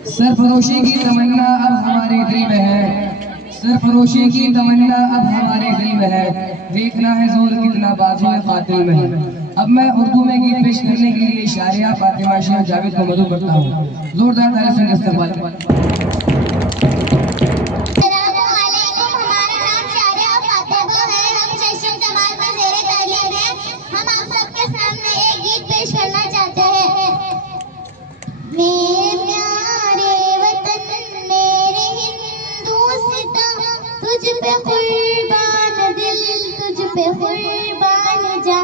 सरफरोशी की तमन्ना अब हमारे दिल में है, सरफरोशी की तमन्ना अब हमारे दिल में है, देखना है जोर कितना बाजू कातिल में है। अब मैं उर्दू में गीत पेश करने के लिए शारिया फातिमा शेख जावेद को मदऊ करता हूँ। जोरदार तालियों से इस्तकबाल। तुझ पे कुर्बान दिल, तुझ पे कुर्बान जा,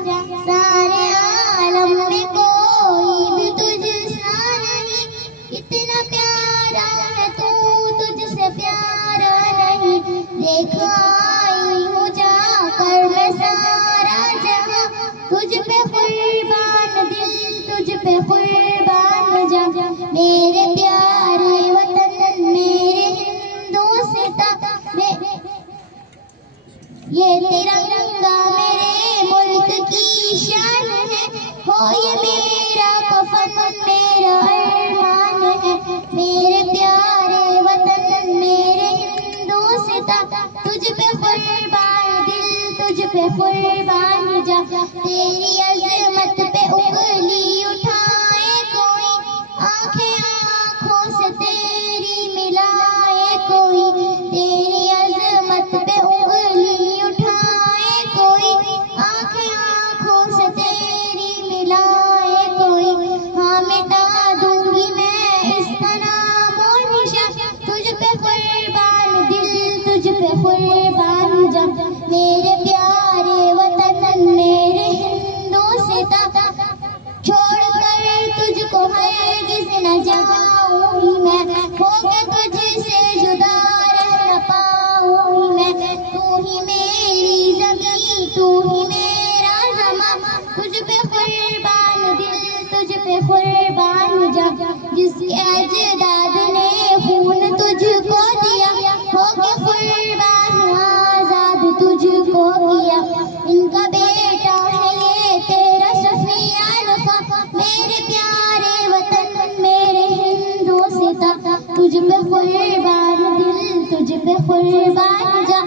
सारे आलम में कोई भी तुझसा नहीं, इतना प्यारा है तू, तुझसे प्यारा नहीं। देखा आई हूँ जाकर मैं सारा जहां, तुझ पे कुर्बान दिल, तुझ पे कुर्बान जा, मेरे प्यारे वतन मेरे हिंदुस्तान। ये तिरंगा मेरे मुल्क की शान है, हो ये मेरा कफन मेरा अरमान है। मेरे प्यारे वतन मेरे हिंदुस्तान, तुझ पे कुर्बान दिल, तुझ पे कुर्बान जा, तेरी अज़मत पे उंगली उठाए कोई, आंखें आंखों से तेरी मिलाए कोई, तेरी अज़मत पे उंगली उठाए कोई, आंखें आंखों से तेरी मिलाए कोई। हाँ मिटा दूंगी मैं इसका नाम और निशा, तुझ पे कुर्बान दिल, तुझ पे कुर्बान जा, मेरे प्यारे वतन मेरे हिंदुस्तान। छोड़कर तुझको हरगिज़ न जाऊंगी मैं, होके तुझसे जुदा रह न पाऊंगी मैं। तू ही मेरी ज़मीं, तू ही मेरा ज़मां, तुझ पे कुर्बान दिल, तुझ पे कुर्बान जा, जिसके अजदाद ने खून तुझको दिया, होके कुर्बान आज़ाद तुझको किया। इनका बेटा है ये तेरा सफियान ख़ा, मेरे प्यारे वतन मेरे हिंदुस्तान, तुझ पे कुर्बान दिल, तुझ पे कुर्बान जा।